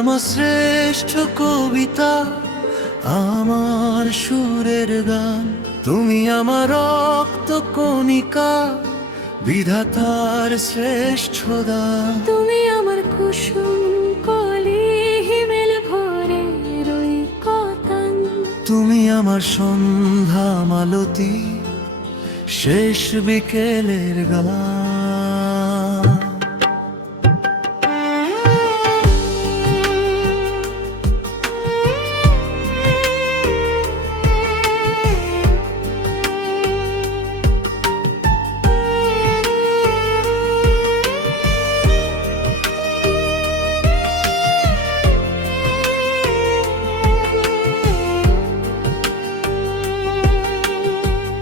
আমার শ্রেষ্ঠ কবিতা, আমার সুরের গান। তুমি আমার রক্ত কণিকা, বিধাতার শ্রেষ্ঠ দান। তুমি আমার কুসুম কলি হিমেল ভরে রই কতান। তুমি আমার সন্ধ্যা মালতী, শেষ বিকেলের গান।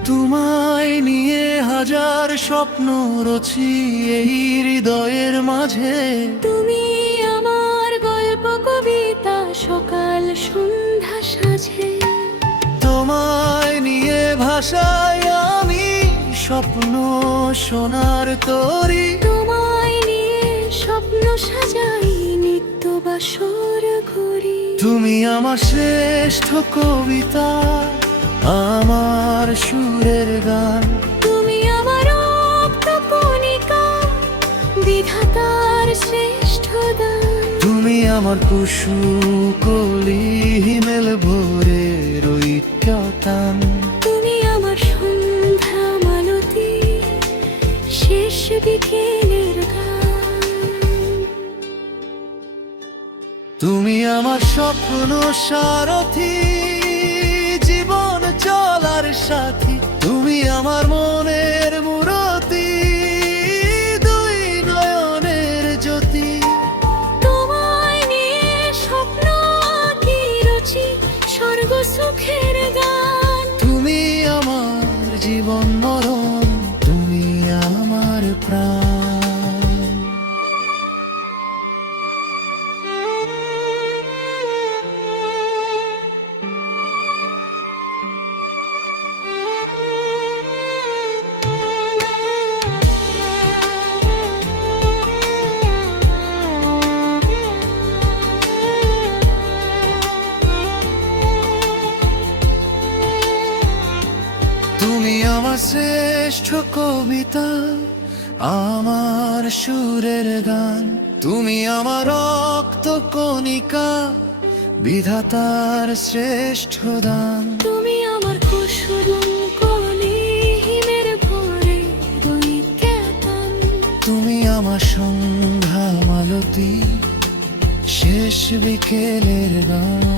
তোমায় নিয়ে হাজার স্বপ্ন রচি এই হৃদয়ের মাঝে। তুমি আমার গল্প কবিতা, সকাল সন্ধ্যা সাজে। তোমায় নিয়ে ভাষায় আমি স্বপ্ন সোনার তরি। তোমায় নিয়ে স্বপ্ন সাজাই, নিত্য বাসর করি। তুমি আমার শ্রেষ্ঠ কবিতা, আমার সুরের গান। তুমি আমার রক্ত কণিকা, বিধাতার শ্রেষ্ঠ দান। তুমি আমার কুসুম কলি হিমেল ভরে রই কতান। তুমি আমার সন্ধ্যা মালতী, শেষ বিকেলের গান। তুমি আমার স্বপ্ন সারথি, জীবন চলার সাথী। তুমি আমার মনের মূরতি, দুই নয়নের জ্যোতি। তোমায় নিয়ে স্বপ্ন কি রচি, স্বর্গ সুখের গান। তুমি আমার জীবন মরণ, তুমি আমার প্রাণ। তুমি আমার শ্রেষ্ঠ কবিতা, আমার সুরের গান। তুমি আমার রক্ত কণিকা, বিধাতার শ্রেষ্ঠ দান। তুমি আমার কুসুম কলি হিমের ভরে রই কতান। তুমি আমার সন্ধ্যা মালতী, শেষ বিকেলের গান।